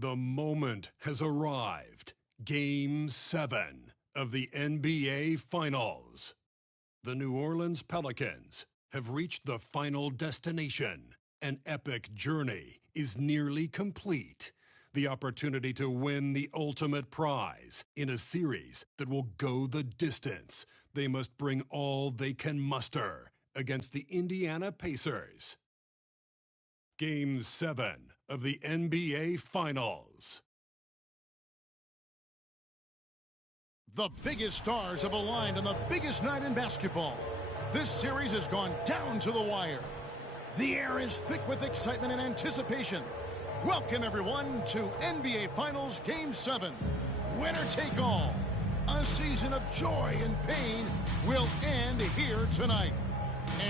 The moment has arrived. Game 7 of the NBA Finals. The New Orleans Pelicans have reached the final destination. An epic journey is nearly complete. The opportunity to win the ultimate prize in a series that will go the distance. They must bring all they can muster against the Indiana Pacers. Game 7 of the NBA Finals. The biggest stars have aligned on the biggest night in basketball. This series has gone down to the wire. The air is thick with excitement and anticipation. Welcome, everyone, to NBA Finals Game 7. Winner take all. A season of joy and pain will end here tonight.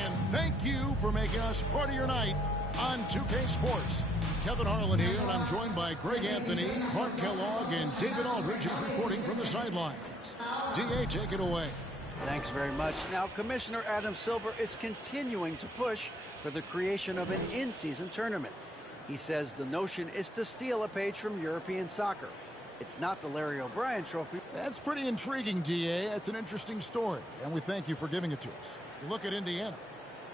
And thank you for making us part of your night on 2K Sports. Kevin Harlan here, and I'm joined by Greg Anthony, Clark Kellogg, and David Aldridge, who's reporting from the sidelines. D.A., take it away. Thanks very much. Now, Commissioner Adam Silver is continuing to push for the creation of an in-season tournament. He says the notion is to steal a page from European soccer. It's not the Larry O'Brien Trophy. That's pretty intriguing, D.A. That's an interesting story, and we thank you for giving it to us. You look at Indiana.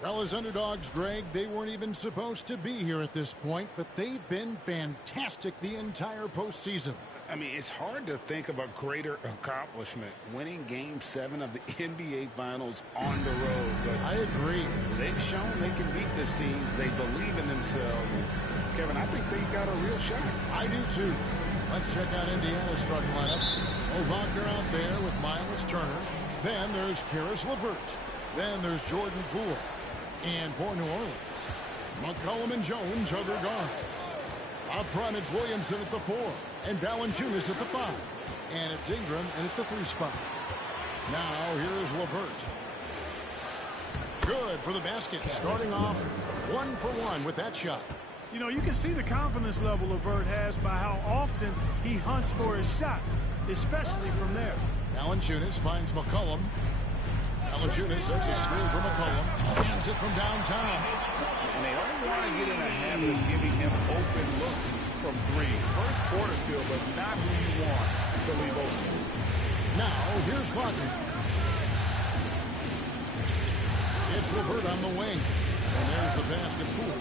Well, as underdogs, Greg, they weren't even supposed to be here at this point, but they've been fantastic the entire postseason. I mean, it's hard to think of a greater accomplishment, winning Game 7 of the NBA Finals on the road. But I agree. They've shown they can beat this team. They believe in themselves. And Kevin, I think they've got a real shot. I do, too. Let's check out Indiana's starting lineup. Wagner out there with Miles Turner. Then there's Karis LeVert. Then there's Jordan Poole. And for New Orleans, McCollum and Jones are their guards. Up front, it's Williamson at the 4, and Valanciunas at the 5. And it's Ingram at the 3 spot. Now, here's LeVert. Good for the basket, starting off 1 for 1 with that shot. You know, you can see the confidence level LeVert has by how often he hunts for his shot, especially from there. Valanciunas finds McCollum. Valanciunas sets a screen for McCollum. Hands it from downtown. And they don't want to get in a habit of giving him open looks from 3. First quarter still, but not who you want to leave open. Now, here's Wagner. It's LeVert on the wing. And there's the basket. Poole.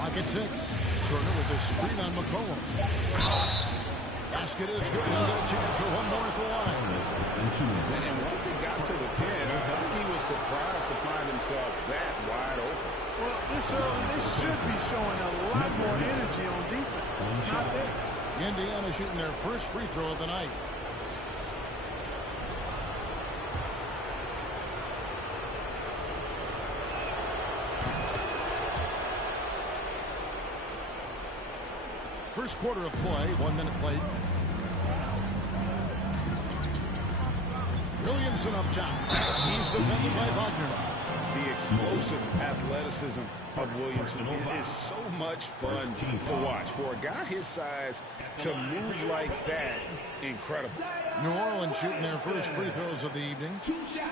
Lock at 6. Turner with a screen on McCollum. Basket is good. He'll get a chance for one more at the line. And once he got to the 10, I think he was surprised to find himself that wide open. Well, this early, they should be showing a lot more energy on defense. It's not there. Indiana shooting their first free throw of the night. First quarter of play, 1 minute played. Williamson up top. He's defended by Wagner. The explosive athleticism of Williamson is so much fun to watch. For a guy his size to move like that, incredible. New Orleans shooting their first free throws of the evening. 2 shots.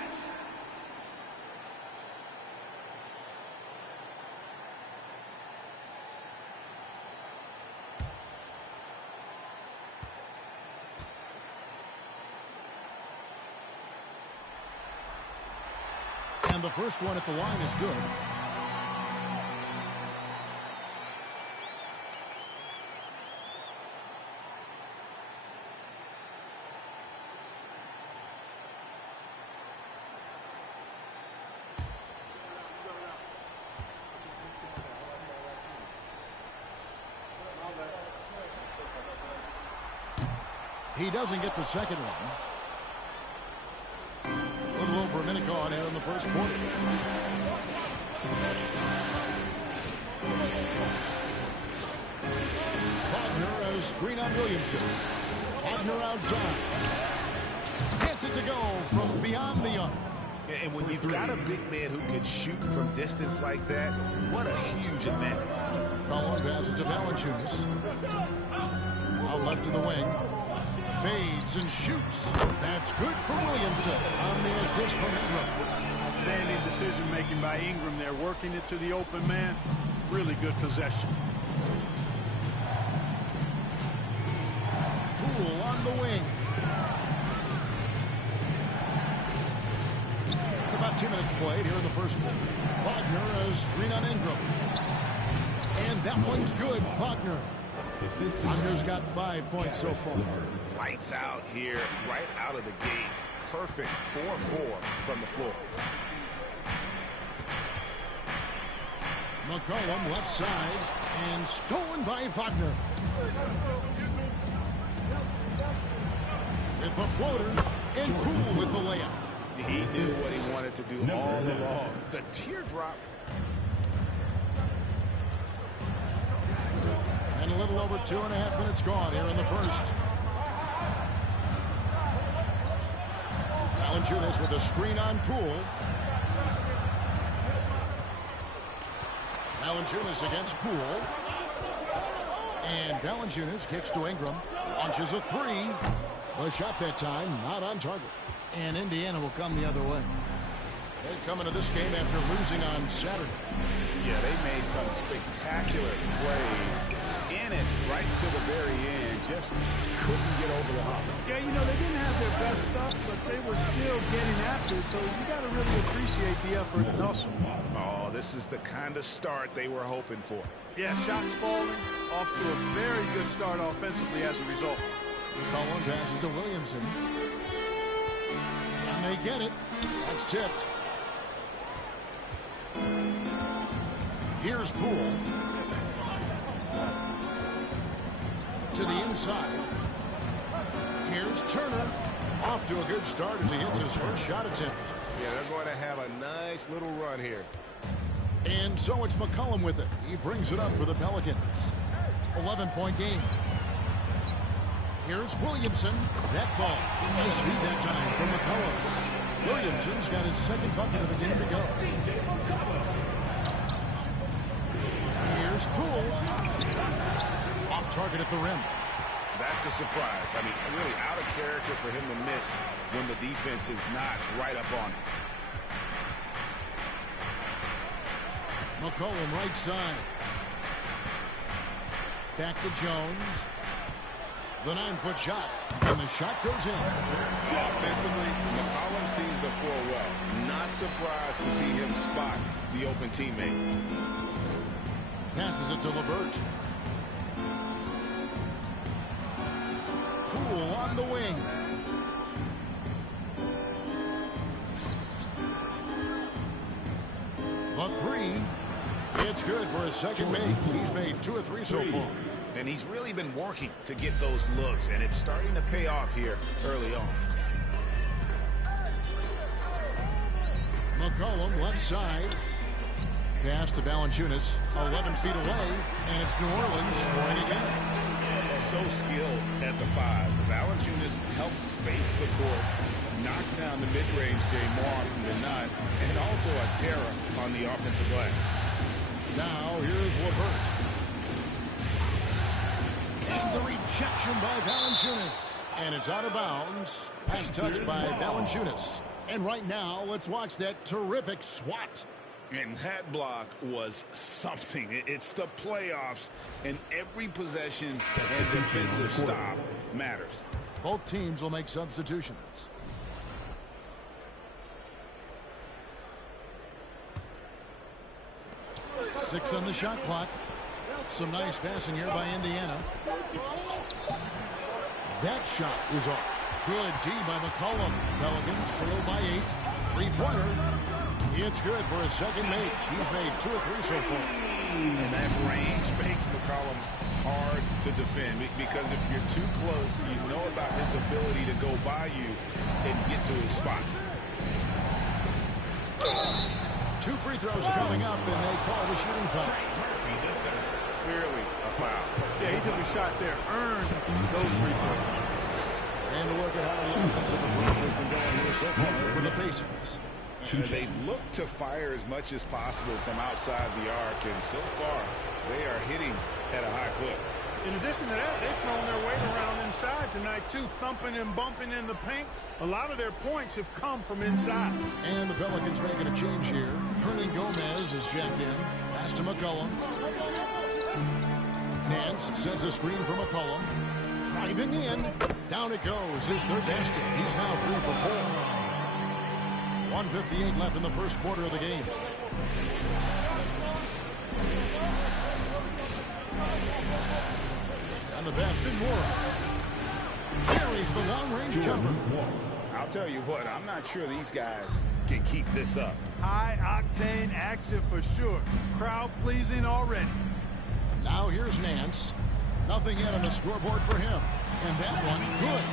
And the first one at the line is good. He doesn't get the second one. A little over a minute gone here in the first quarter. Wagner has screen on Williamson. Wagner outside. Gets it to go from beyond the arc. And when you've got a big man who can shoot from distance like that, what a huge advantage. Collin passes to Valanciunas. Out left to the wing. Fades and shoots. That's good for Williamson on the assist from Ingram. Outstanding decision-making by Ingram there, working it to the open man. Really good possession. Poole on the wing. About 2 minutes played here in the first quarter. Wagner has screen on Ingram. And that one's good. Wagner. Wagner's got 5 points so far. Lights out here, right out of the gate. Perfect 4-4 from the floor. McCollum left side and stolen by Wagner. With the floater and Poole with the layup. He knew what he wanted to do all along. The teardrop. And a little over 2.5 minutes gone here in the first. Valanciunas with a screen on Poole. Valanciunas against Poole. And Valanciunas kicks to Ingram. Launches a three. The shot that time not on target. And Indiana will come the other way. They come into this game after losing on Saturday. Yeah, they made some spectacular plays in it right to the very end. Just couldn't get over the hump. Yeah, you know, they didn't have their best stuff, but they were still getting after it. So you got to really appreciate the effort and hustle. Oh, this is the kind of start they were hoping for. Yeah, shots falling, off to a very good start offensively as a result. McCollum passes to Williamson. And they get it. That's tipped. Here's Poole. To the inside. Here's Turner. Off to a good start as he hits his first shot attempt. Yeah, they're going to have a nice little run here. And so it's McCollum with it. He brings it up for the Pelicans. 11-point game. Here's Williamson. That falls. Nice feed that time from McCollum. Williamson's got his second bucket of the game to go. Here's Poole. Off target at the rim. That's a surprise. I mean, really out of character for him to miss when the defense is not right up on it. McCollum right side. Back to Jones. The 9-foot shot. And the shot goes in. Offensively, McCollum sees the floor well. Not surprised to see him spot the open teammate. Passes it to LeVert. Poole on the wing. The three. It's good for a second make. He's made 2 of 3 so far. And he's really been working to get those looks, and it's starting to pay off here early on. McCollum left side. Pass to Valanciunas. 11 feet away, and it's New Orleans scoring again. So skilled at the 5. Valanciunas helps space the court, knocks down the mid-range game more often than not, and also a terror on the offensive glass. Now here's LeVert. And the rejection by Valanciunas. And it's out of bounds. Pass touched by Valanciunas. And right now, let's watch that terrific swat. And that block was something. It's the playoffs, and every possession and defensive stop matters. Both teams will make substitutions. Six on the shot clock. Some nice passing here by Indiana. That shot is off. Good D by McCollum. Pelicans trail by 8. Three-pointer. It's good for a second make. He's made 2 of 3 so far. And that range makes McCollum hard to defend, because if you're too close, you know about his ability to go by you and get to his spots. 2 free throws coming up, and they call the shooting foul. Clearly a foul. Yeah, he took a shot there, earned those free throws. And look at how the offensive approach has been going here so far for the Pacers. They look to fire as much as possible from outside the arc, and so far they are hitting at a high clip. In addition to that, they've thrown their weight around inside tonight, too, thumping and bumping in the paint. A lot of their points have come from inside. And the Pelicans making a change here. Hernan Gomez is checked in. Pass to McCollum. Nance sends a screen for McCollum. Driving in. Down it goes. His third basket. He's now 3 for 4. 1:58 left in the first quarter of the game. And the basket more. Carries the long-range jumper. I'll tell you what, I'm not sure these guys can keep this up. High-octane action for sure. Crowd-pleasing already. Now here's Nance. Nothing yet on the scoreboard for him. And that one, good.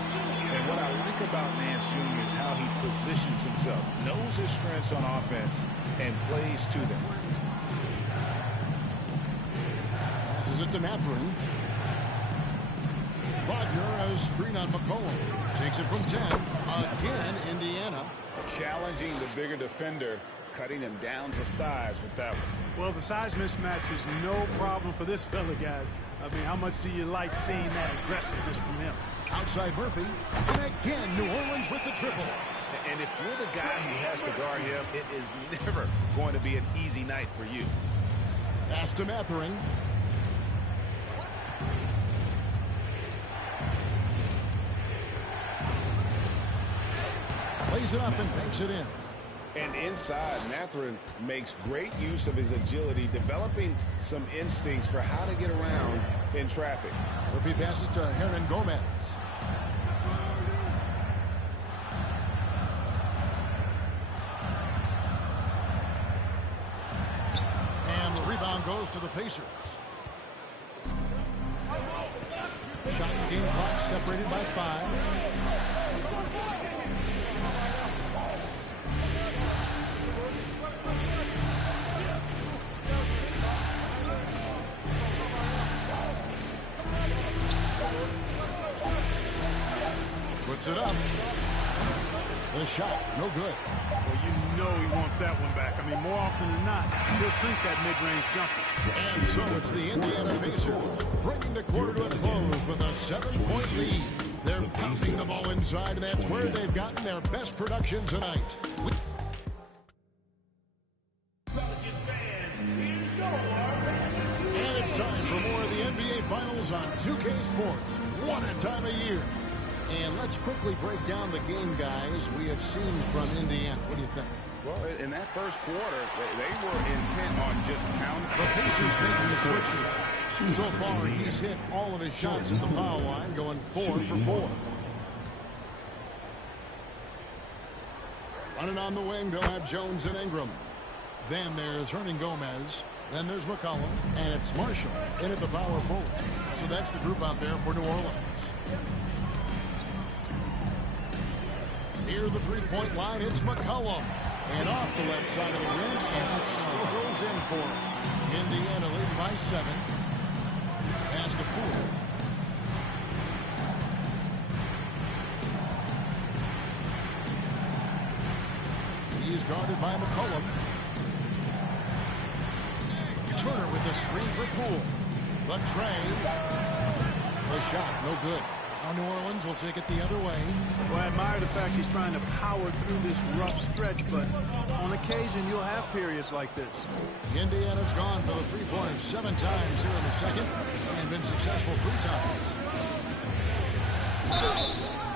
And what I like about Nance Jr. is how he positions himself, knows his strengths on offense, and plays to them. Passes it to Mathurin. Wagner has screen on McCollum. Takes it from 10. Again, Indiana. Challenging the bigger defender, cutting him down to size with that one. Well, the size mismatch is no problem for this fella, guys. I mean, how much do you like seeing that aggressiveness from him? Outside Murphy. And again, New Orleans with the triple. And if you're the guy who has to guard him, it is never going to be an easy night for you. Pass to Mathurin. Plays it up and banks it in. And inside, Mathurin makes great use of his agility, developing some instincts for how to get around in traffic. Murphy passes to Hernan Gomez. And the rebound goes to the Pacers. Shot and game clock separated by 5. Puts it up. The shot, no good. Well, you know he wants that one back. I mean, more often than not, he'll sink that mid-range jumper. And so it's the Indiana Pacers bringing the quarter to a close with a 7-point lead. They're pounding the ball inside, and that's where they've gotten their best production tonight. And it's time for more of the NBA Finals on 2K Sports. What a time of year. And let's quickly break down the game, guys, we have seen from Indiana. What do you think? Well, in that first quarter, they were intent on just pounding. The Pacers making a switch here. So far, he's hit all of his shots at the foul line, going 4 for 4. Running on the wing, they'll have Jones and Ingram. Then there's Hernan Gomez. Then there's McCollum. And it's Marshall in at the power forward. So that's the group out there for New Orleans. Near the three-point line, it's McCollum. And off the left side of the rim, and it swirls in for him. Indiana leading by 7. Pass to Poole. He is guarded by McCollum. Turner with the screen for Poole. The tray. The shot, no good. Now New Orleans will take it the other way. Well, I admire the fact he's trying to power through this rough stretch, but on occasion you'll have periods like this. Indiana's gone for the three-pointer 7 times here in the second and been successful 3 times.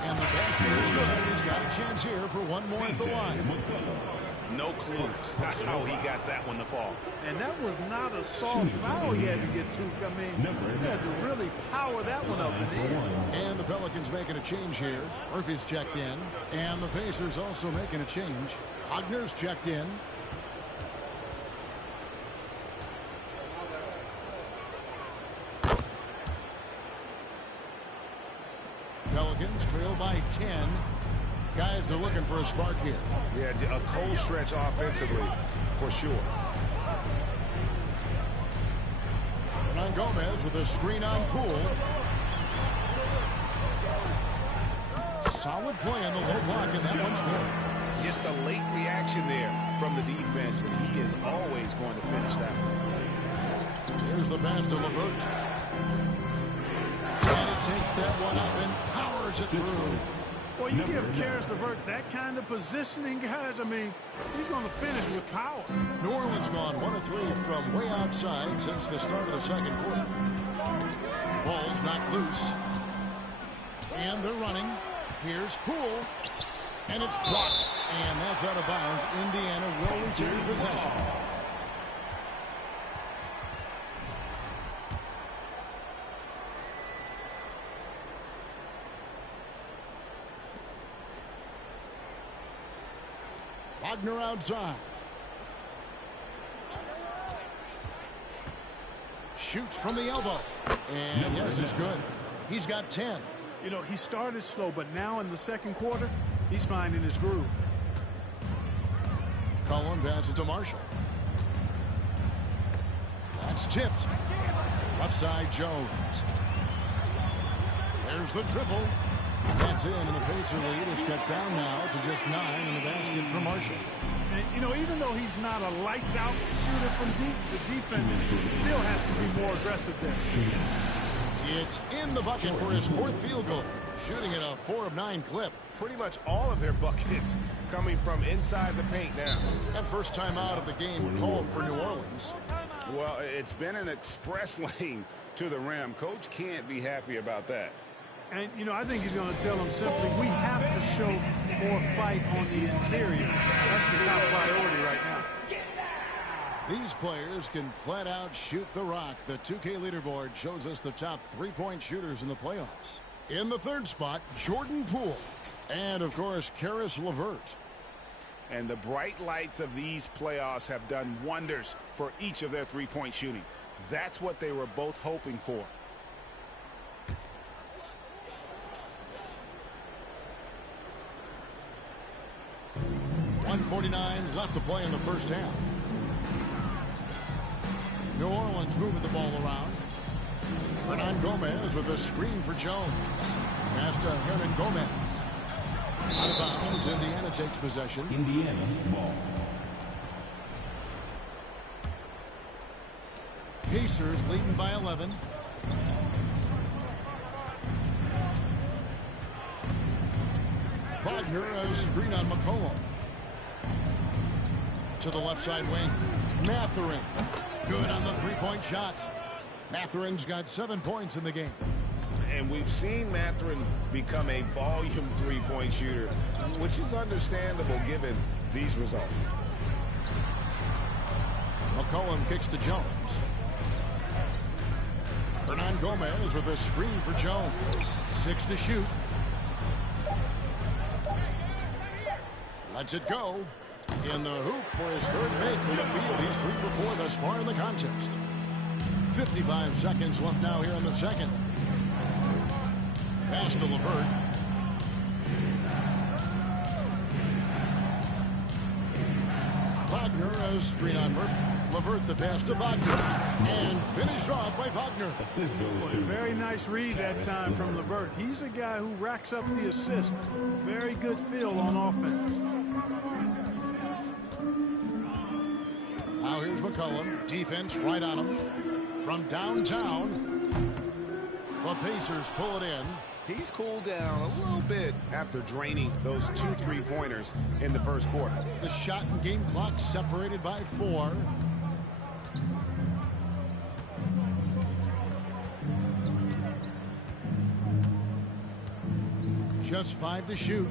And the basket is good. He's got a chance here for one more at the line. No clue how he got that one to fall. And that was not a soft foul he had to get through. I mean, he had to really power that one up in the end. And the Pelicans making a change here. Murphy's checked in. And the Pacers also making a change. Wagner's checked in. Pelicans trail by 10. Guys are looking for a spark here. Yeah, a cold stretch offensively, for sure. Hernan Gomez with a screen on Poole. Solid play on the low block, and that one's good. Just a late reaction there from the defense, and he is always going to finish that one. Here's the pass to LeVert. takes that one up and powers it through. Well, you give Karis LeVert that kind of positioning, guys. I mean, he's going to finish with power. New Orleans gone 1 of 3 from way outside since the start of the second quarter. Ball's knocked loose. And they're running. Here's Poole. And it's blocked. And that's out of bounds. Indiana will retain possession. Wagner outside. Shoots from the elbow. And yes, it's good. He's got 10. You know, he started slow, but now in the second quarter, he's finding his groove. Cullen passes to Marshall. That's tipped. Left side Jones. There's the triple. That's in, and the Pacer lead is cut down now to just 9 in the basket for Marshall. And, you know, even though he's not a lights-out shooter from deep, the defense still has to be more aggressive there. It's in the bucket for his 4th field goal, shooting at a 4 of 9 clip. Pretty much all of their buckets coming from inside the paint now. And first time out of the game called for New Orleans. Well, it's been an express lane to the rim. Coach can't be happy about that. And, you know, I think he's going to tell them simply, we have to show more fight on the interior. That's the top priority right now. These players can flat out shoot the rock. The 2K leaderboard shows us the top 3-point shooters in the playoffs. In the 3rd spot, Jordan Poole. And, of course, Karis LeVert. And the bright lights of these playoffs have done wonders for each of their 3-point shooting. That's what they were both hoping for. .149 left to play in the first half. New Orleans moving the ball around. Hernan Gomez with a screen for Jones. Pass to Hernan Gomez. Out of bounds. Indiana takes possession. Indiana ball. Pacers leading by 11. Wagner a screen on McCollum. To the left side wing. Mathurin. Good on the 3-point shot. Mathurin's got 7 points in the game. And we've seen Mathurin become a volume 3-point shooter, which is understandable given these results. McCollum kicks to Jones. Hernan Gomez with a screen for Jones. 6 to shoot. Lets it go. In the hoop for his 3rd make from the field. He's 3 for 4 thus far in the contest. 55 seconds left now here in the second. Pass to LeVert. Wagner a screen on Murphy. LeVert the pass to Wagner. And finished off by Wagner. Very nice read that time from LeVert. He's a guy who racks up the assist. Very good feel on offense. Now here's McCollum. Defense right on him. From downtown. The Pacers pull it in. He's cooled down a little bit after draining those 2 3-pointers in the first quarter. The shot and game clock separated by 4. Just 5 to shoot.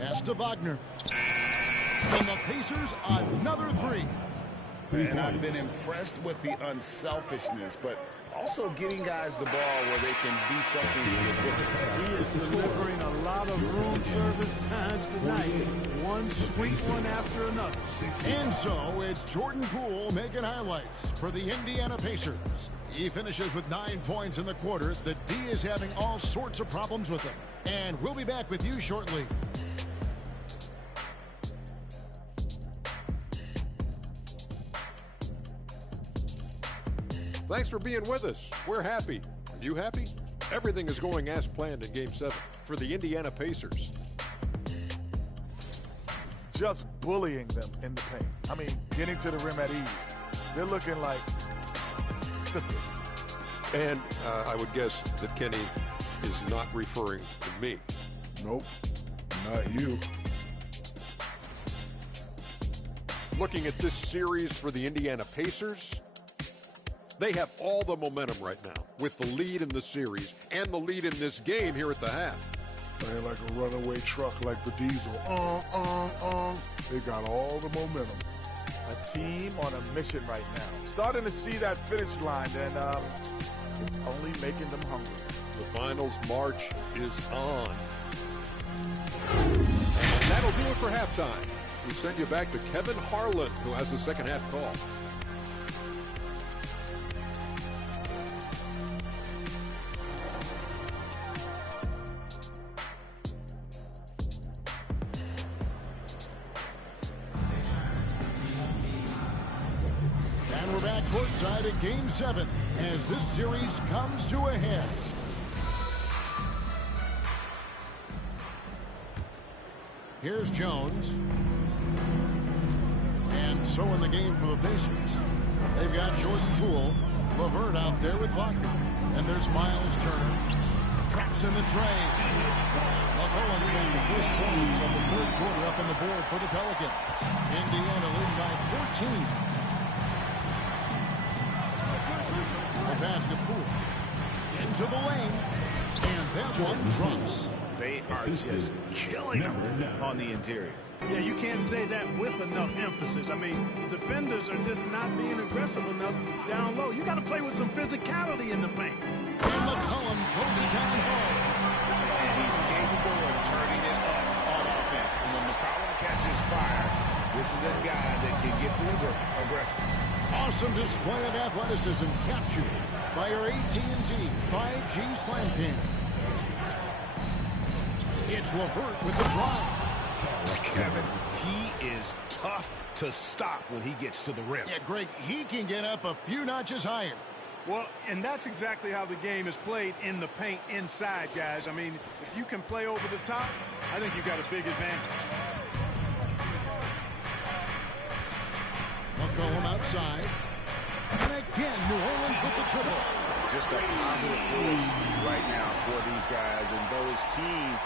Pass to Wagner. And the Pacers another 3. And I've been impressed with the unselfishness, but also getting guys the ball where they can do something with it. He is delivering a lot of room service times tonight. One sweet one after another. And so it's Jordan Poole making highlights for the Indiana Pacers. He finishes with 9 points in the quarter. The D is having all sorts of problems with him. And we'll be back with you shortly. Thanks for being with us. We're happy. Are you happy? Everything is going as planned in Game 7 for the Indiana Pacers. Just bullying them in the paint. I mean, getting to the rim at ease. They're looking like And I would guess that Kenny is not referring to me. Nope, not you. Looking at this series for the Indiana Pacers, they have all the momentum right now with the lead in the series and the lead in this game here at the half. They're like a runaway truck like the diesel. They got all the momentum. A team on a mission right now. Starting to see that finish line, and it's only making them hungry. The finals march is on. And that'll do it for halftime. We send you back to Kevin Harlan, who has the second half call. And we're back courtside at Game 7 as this series comes to a head. Here's Jones. And so in the game for the Pacers, they've got Jordan Poole, LeVert out there with Wagner. And there's Miles Turner. Traps in the tray. McCollum's got the first points of the third quarter up on the board for the Pelicans. Indiana leading by 14. The pass to Poole. Into the lane. And that one drops. They are just killing them on the interior. Yeah, you can't say that with enough emphasis. I mean, the defenders are just not being aggressive enough down low. You got to play with some physicality in the paint. And McCollum throws it down hard. And he's capable of turning it up on offense. And when McCollum catches fire, this is a guy that can get uber aggressive. Awesome display of athleticism captured by our AT&T 5G slam cam. It's LeVert with the drive. Kevin, he is tough to stop when he gets to the rim. Yeah, Greg, he can get up a few notches higher. Well, and that's exactly how the game is played in the paint inside, guys. I mean, if you can play over the top, I think you've got a big advantage. McCollum outside. And again, New Orleans with the triple. Just a positive force right now for these guys. And though his team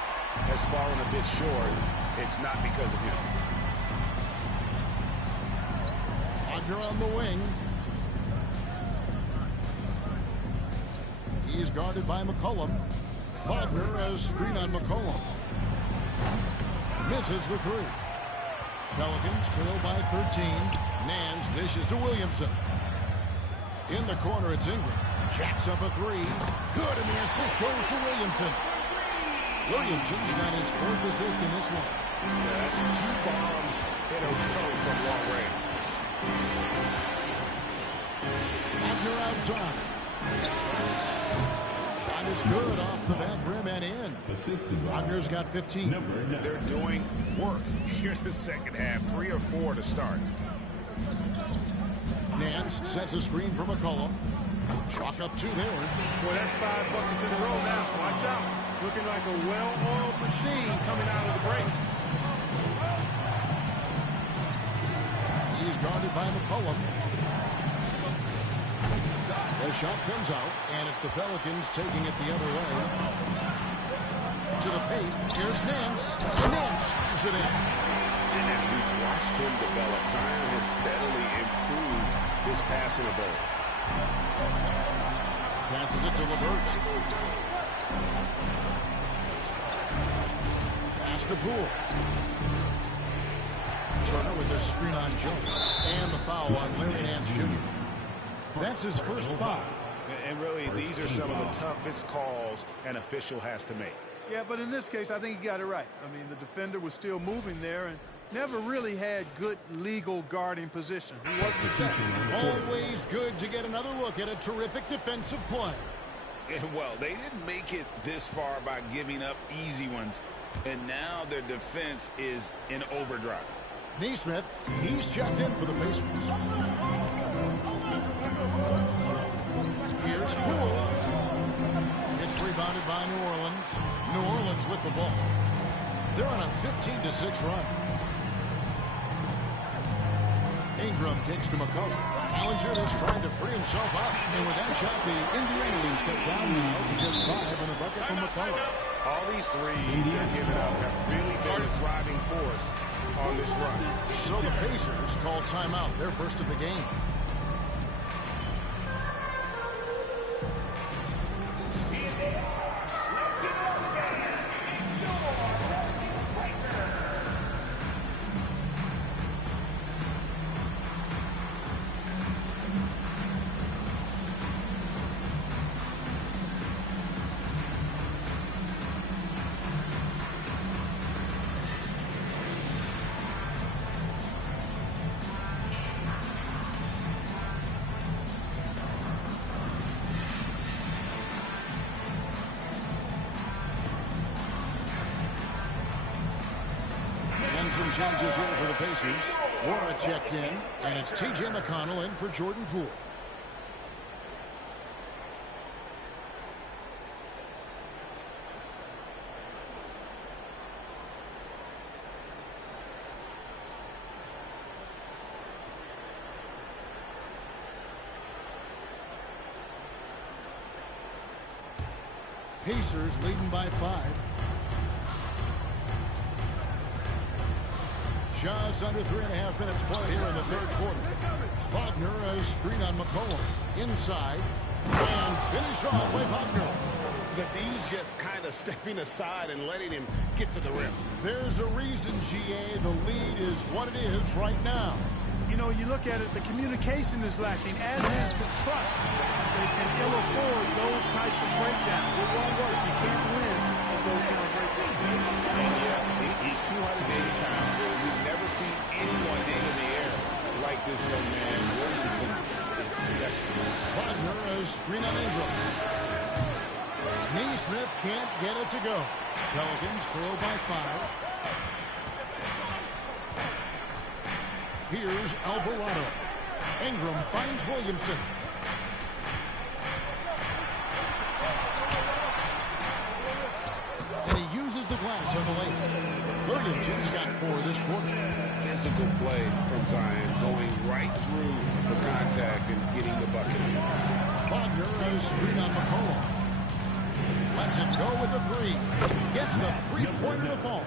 has fallen a bit short, it's not because of him. Wagner on the wing. He is guarded by McCollum. Wagner has screen on McCollum. Misses the three. Pelicans trail by 13. Nance dishes to Williamson. In the corner, it's Ingram. Jacks up a three. Good, and the assist goes to Williamson. Williamson's got his fourth assist in this one. That's 2 bombs in a row from long range. Wagner outside. Shot is good off the back rim and in. Wagner's got 15. They're doing work here in the second half. 3 or 4 to start. Nance sets a screen for McCollum. Chalk up 2 there. Well, that's 5 buckets in a row now. Watch out. Looking like a well-oiled machine coming out of the break. He's guarded by McCollum. The shot comes out, and it's the Pelicans taking it the other way. To the paint. Here's Nance. Nance shoots it in. And as we've watched him develop, Zion has steadily improved his passing ability. Passes it to LeVert. Pass to Poole. Turner with the screen on Jones. And the foul on Larry Nance Jr. That's his first foul. And really, these are some of the toughest calls an official has to make. Yeah, but in this case, I think he got it right. I mean, the defender was still moving there and never really had good legal guarding position. He wasn't set. Always good to get another look at a terrific defensive play. And well, they didn't make it this far by giving up easy ones. And now their defense is in overdrive. Neesmith, he's checked in for the Pacers. Here's Poole. It's rebounded by New Orleans. New Orleans with the ball. They're on a 15-6 run. Ingram kicks to McCullough. Ballinger is trying to free himself up. And with that shot, the Indiana leads cut down now to just 5 on the bucket from McCullough. All these threes they're giving up have really been a driving force on this run. So the Pacers call timeout, their first of the game. Some changes here for the Pacers. Wara checked in, and it's T.J. McConnell in for Jordan Poole. Pacers leading by 5. Just under 3.5 minutes play here in the third quarter. Wagner has screen on McCollum. Inside. And finished off by Wagner. The D's just kind of stepping aside and letting him get to the rim. There's a reason, GA, the lead is what it is right now. You know, you look at it, the communication is lacking, as is the trust. They can ill afford those types of breakdowns. It won't work. You can't win with those kind of breakdowns. And yeah, he's 280 pounds. We've never seen anyone hang in the air like this young man. Williamson is special. Wagner has screen on Ingram. Neesmith can't get it to go. Pelicans trail by 5. Here's Alvarado. Ingram finds Williamson. And he uses the glass on the lane. Williamson's got 4 this quarter. Physical play from Zion, going right through the contact and getting the bucket. Wagner has screen on McCollum. Lets it go with the 3. Gets the 3-pointer to fall.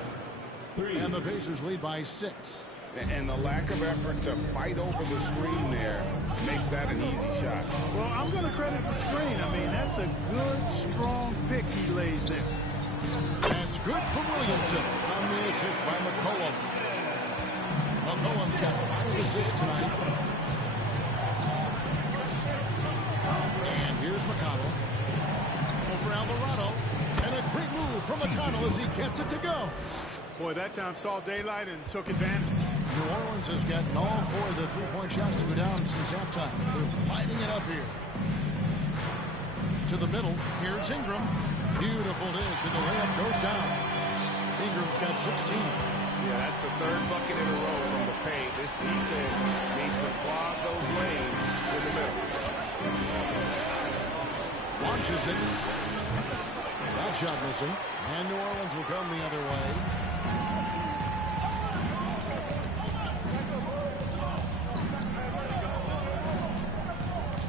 And the Pacers lead by 6. And the lack of effort to fight over the screen there makes that an easy shot. Well, I'm going to credit the screen. I mean, that's a good, strong pick he lays there. That's good for Williamson on the assist by McCollum. McCollum's got 5 assists tonight. And here's McConnell. Over Alvarado. And a great move from McConnell as he gets it to go. Boy, that time saw daylight and took advantage. New Orleans has gotten all 4 of the 3-point shots to go down since halftime. They're lighting it up here. To the middle. Here's Ingram. Beautiful dish, and the layup goes down. Ingram's got 16. Yeah, that's the 3rd bucket in a row from the paint. This defense needs to clog those lanes in the middle. Launches it. That shot missing. And New Orleans will come the other way.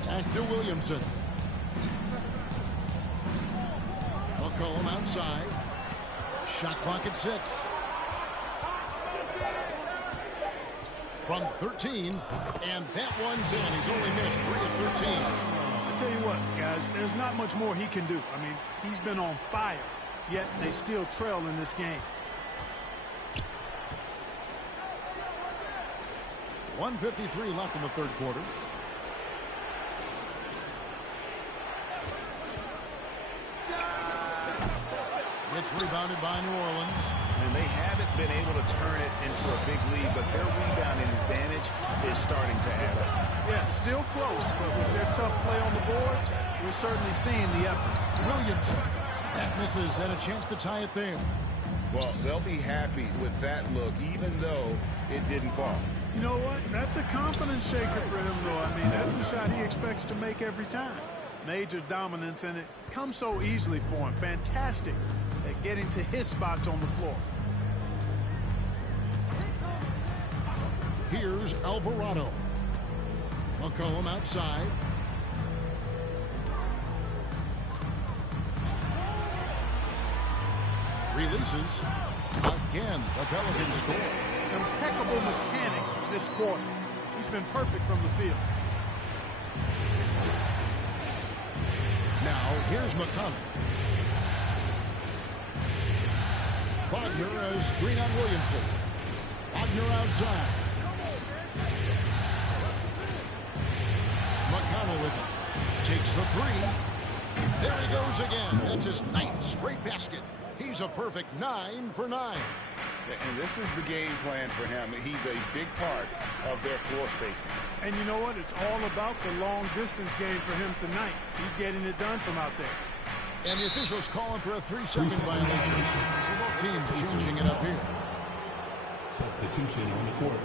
Back to Williamson. McCollum outside. Shot clock at 6. From 13. And that one's in. He's only missed 3 of 13. I'll tell you what, guys, there's not much more he can do. I mean, he's been on fire, yet they still trail in this game. 1:53 left in the third quarter. It's rebounded by New Orleans. And they haven't been able to turn it into a big lead, but their rebounding advantage is starting to add up. Yeah, still close, but with their tough play on the boards, we're certainly seeing the effort. Williamson. That misses, and a chance to tie it there. Well, they'll be happy with that look, even though it didn't fall. You know what? That's a confidence shaker for him, though. I mean, that's a shot he expects to make every time. Major dominance, and it comes so easily for him. Fantastic at getting to his spots on the floor. Here's Alvarado. McCollum outside. Releases. Again, the Pelicans score. Impeccable mechanics this quarter. He's been perfect from the field. Now, here's McConnell. Wagner has screen on Williamson. Wagner outside. McConnell with it. Takes the three. There he goes again. That's his 9th straight basket. He's a perfect 9 for 9. And this is the game plan for him. He's a big part of their floor spacing. And you know what? It's all about the long-distance game for him tonight. He's getting it done from out there. And the officials calling for a 3-second violation. So both teams changing it up here. Substitution on the court.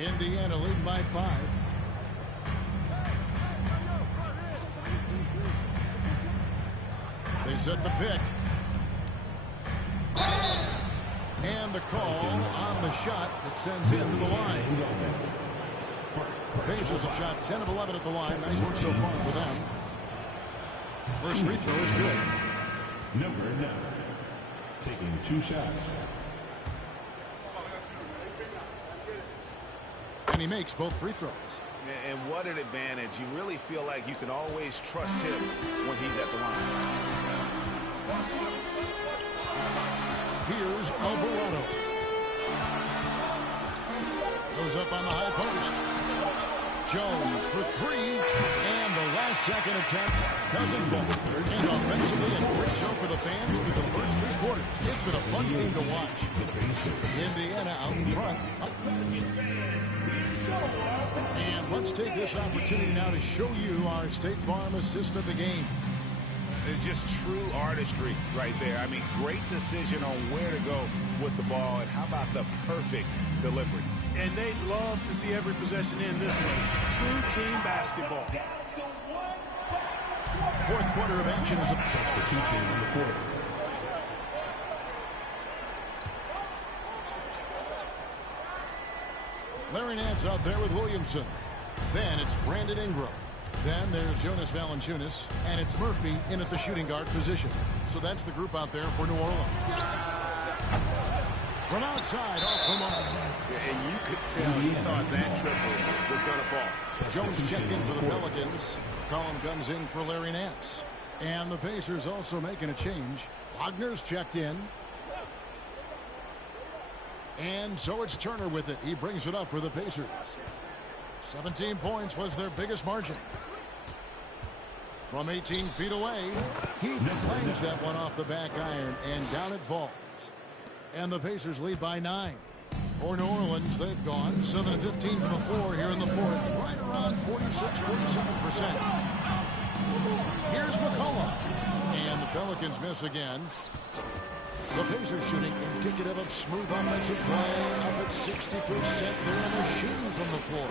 Indiana leading by 5. They set the pick. And the call on the shot that sends him to the line. The Pacers have shot 10 of 11 at the line. Nice work so far for them. First free throw is good. Number 9. Taking 2 shots. And he makes both free throws. And what an advantage. You really feel like you can always trust him when he's at the line. Here's Alvarado. Goes up on the high post. Jones for 3. And the last second attempt doesn't fall. And offensively, a great show for the fans through the first 3 quarters. It's been a fun game to watch. Indiana out in front. And let's take this opportunity now to show you our State Farm assist of the game. It's just true artistry right there. I mean, great decision on where to go with the ball, and how about the perfect delivery. And they'd love to see every possession in this way. True team basketball. Fourth quarter of action is a Substitution on the court. Larry Nance out there with Williamson. Then it's Brandon Ingram. Then there's Jonas Valanciunas, and it's Murphy in at the shooting guard position. So that's the group out there for New Orleans. From outside, off the mark. And you could tell he thought that triple was going to fall. Jones checked in for the Pelicans. Collin comes in for Larry Nance. And the Pacers also making a change. Wagner's checked in. And so it's Turner with it. He brings it up for the Pacers. 17 points was their biggest margin. From 18 feet away, he clangs that one off the back iron, and down it falls. And the Pacers lead by 9. For New Orleans, they've gone 7 of 15 from the floor here in the fourth, right around 46-47%. Here's McCollum. And the Pelicans miss again. The Pacers shooting indicative of smooth offensive play, up at 60%. They're a machine from the floor.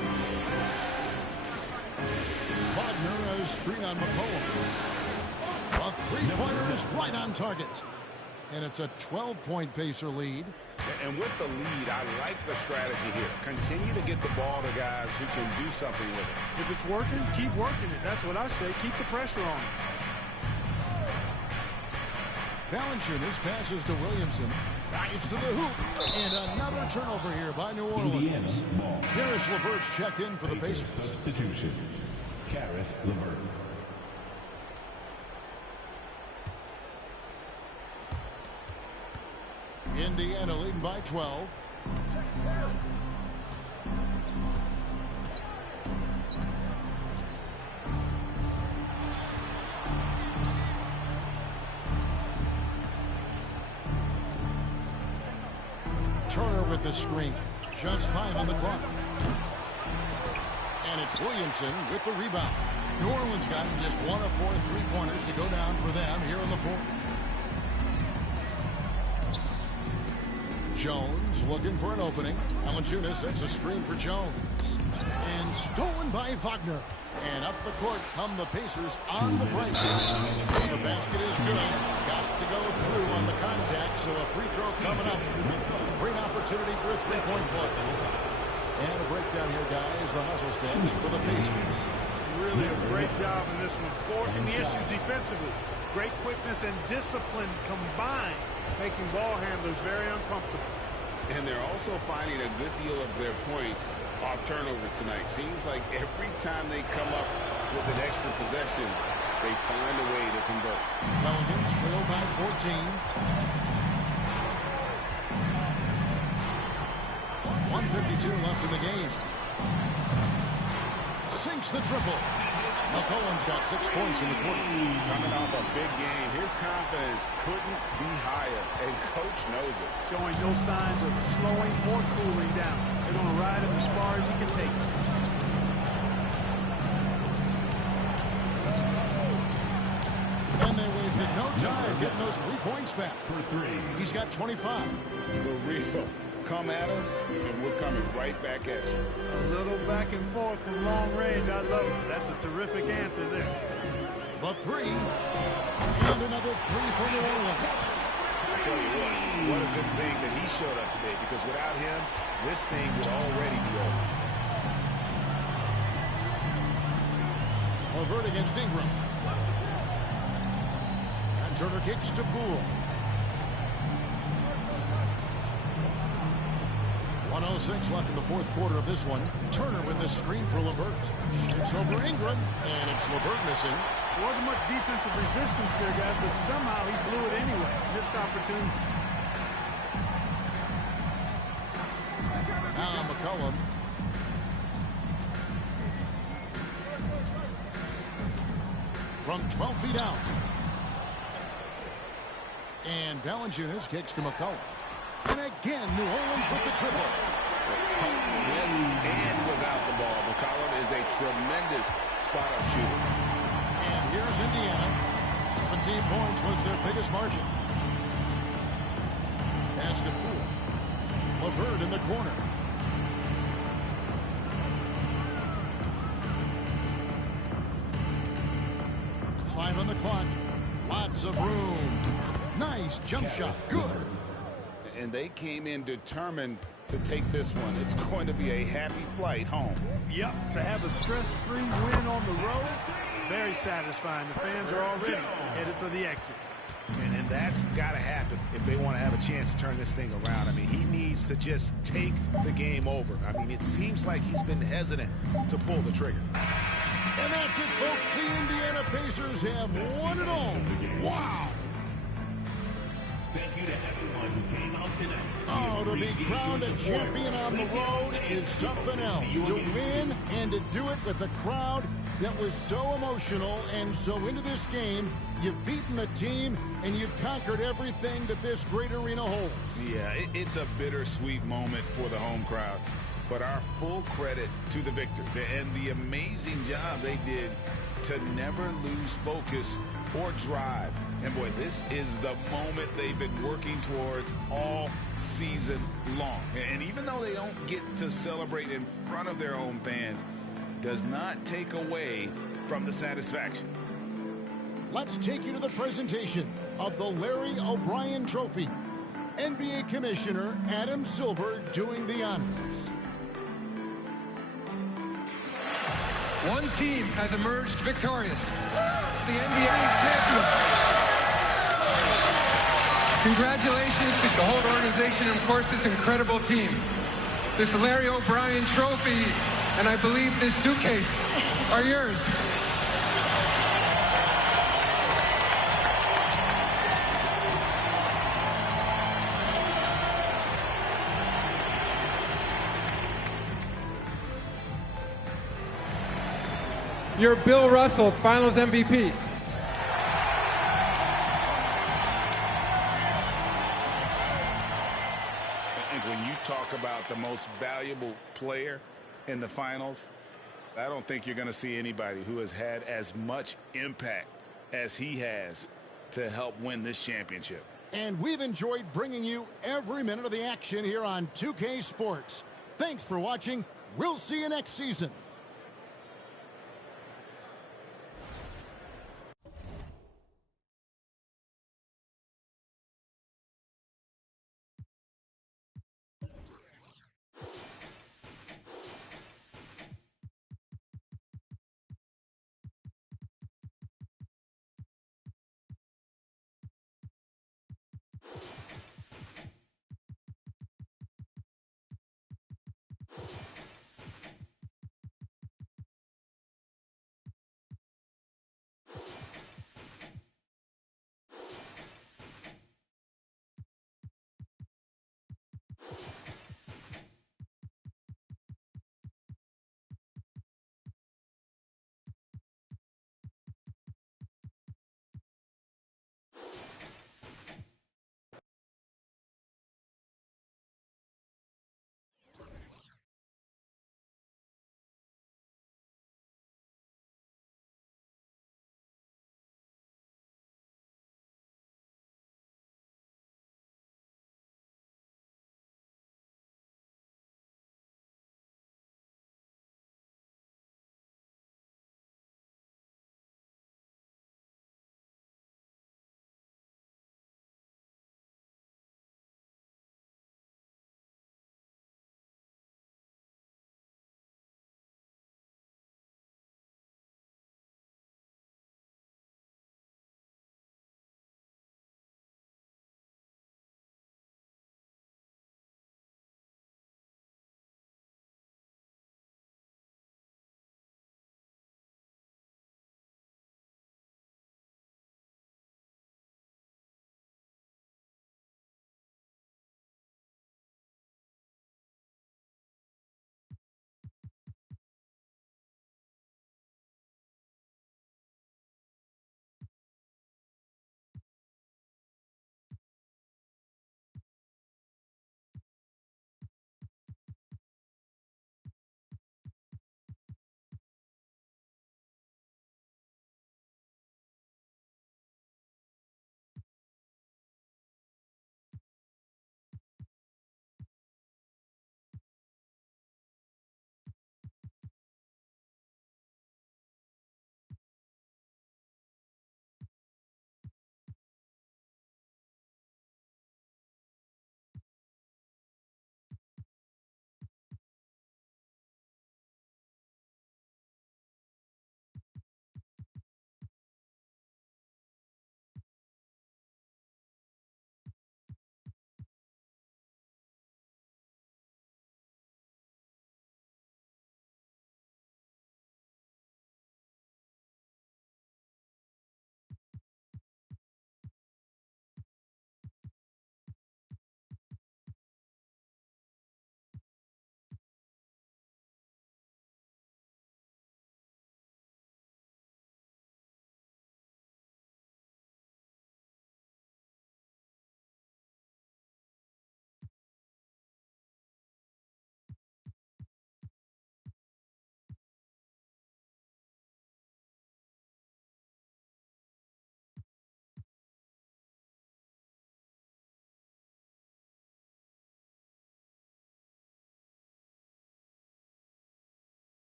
Wagner has screen on McCollum. A three-pointer is right on target. And it's a 12-point Pacer lead. And with the lead, I like the strategy here. Continue to get the ball to guys who can do something with it. If it's working, keep working it. That's what I say. Keep the pressure on. Valanciunas passes to Williamson. Drives to the hoop. And another turnover here by New Orleans. Karis LeVert's checked in for the Pacers. Substitution. Karis LeVert. Indiana leading by 12. Turner with the screen. Just 5 on the clock. And it's Williamson with the rebound. New Orleans got him just 1 of 4 3-pointers to go down for them here in the fourth. Jones looking for an opening. Valanciunas sets a screen for Jones. And stolen by Wagner. And up the court come the Pacers on the break. And the basket is good. Got it to go through on the contact, so a free throw coming up. Great opportunity for a three-point play. And a breakdown here, guys. The hustle stance for the Pacers. Really a great job in this one, forcing the issues defensively. Great quickness and discipline combined, making ball handlers very uncomfortable. And they're also finding a good deal of their points off turnovers tonight. Seems like every time they come up with an extra possession, they find a way to convert. Pelicans trail by 14. 1:52 left in the game. Sinks the triple. McCollum's got 6 points in the quarter. Coming off a big game, his confidence couldn't be higher, and Coach knows it. Showing no signs of slowing or cooling down. They're going to ride him as far as he can take him. And they wasted no time getting those 3 points back. For 3. He's got 25. For real. Come at us, and we're coming right back at you. A little back and forth from long range. I love it. That's a terrific answer there. The 3. And another 3 for New Orleans. I tell you what a good thing that he showed up today, because without him, this thing would already be over. LeVert against Ingram. And Turner kicks to Poole. 1:06 left in the fourth quarter of this one. Turner with the screen for LeVert. Shoots over Ingram, and it's LeVert missing. There wasn't much defensive resistance there, guys, but somehow he blew it anyway. Missed opportunity. Now McCollum. From 12 feet out. And Valanciunas kicks to McCollum. And again, New Orleans with the triple. With and without the ball, McCollum is a tremendous spot-up shooter. And here's Indiana. 17 points was their biggest margin. Pass to Poole. LeVert in the corner. Five on the clock. Lots of room. Nice jump shot. Good. And they came in determined to take this one. It's going to be a happy flight home. Yep, to have a stress-free win on the road, very satisfying. The fans are already headed for the exits. And that's got to happen if they want to have a chance to turn this thing around. I mean, he needs to just take the game over. I mean, it seems like he's been hesitant to pull the trigger. And that's it, folks. The Indiana Pacers have won it all. Wow. Thank you to everyone who came out tonight. Oh, to be crowned a champion on the road is something else. To win and to do it with a crowd that was so emotional and so into this game, you've beaten the team and you've conquered everything that this great arena holds. Yeah, it's a bittersweet moment for the home crowd. But our full credit to the victors and the amazing job they did to never lose focus or drive. And boy, this is the moment they've been working towards all season long. And even though they don't get to celebrate in front of their own fans, does not take away from the satisfaction. Let's take you to the presentation of the Larry O'Brien Trophy. NBA Commissioner Adam Silver doing the honors. One team has emerged victorious. The NBA champions. Congratulations to the whole organization and, of course, this incredible team. This Larry O'Brien Trophy, and I believe this suitcase are yours. You're Bill Russell, Finals MVP. And when you talk about the most valuable player in the finals, I don't think you're going to see anybody who has had as much impact as he has to help win this championship. And we've enjoyed bringing you every minute of the action here on 2K Sports. Thanks for watching. We'll see you next season.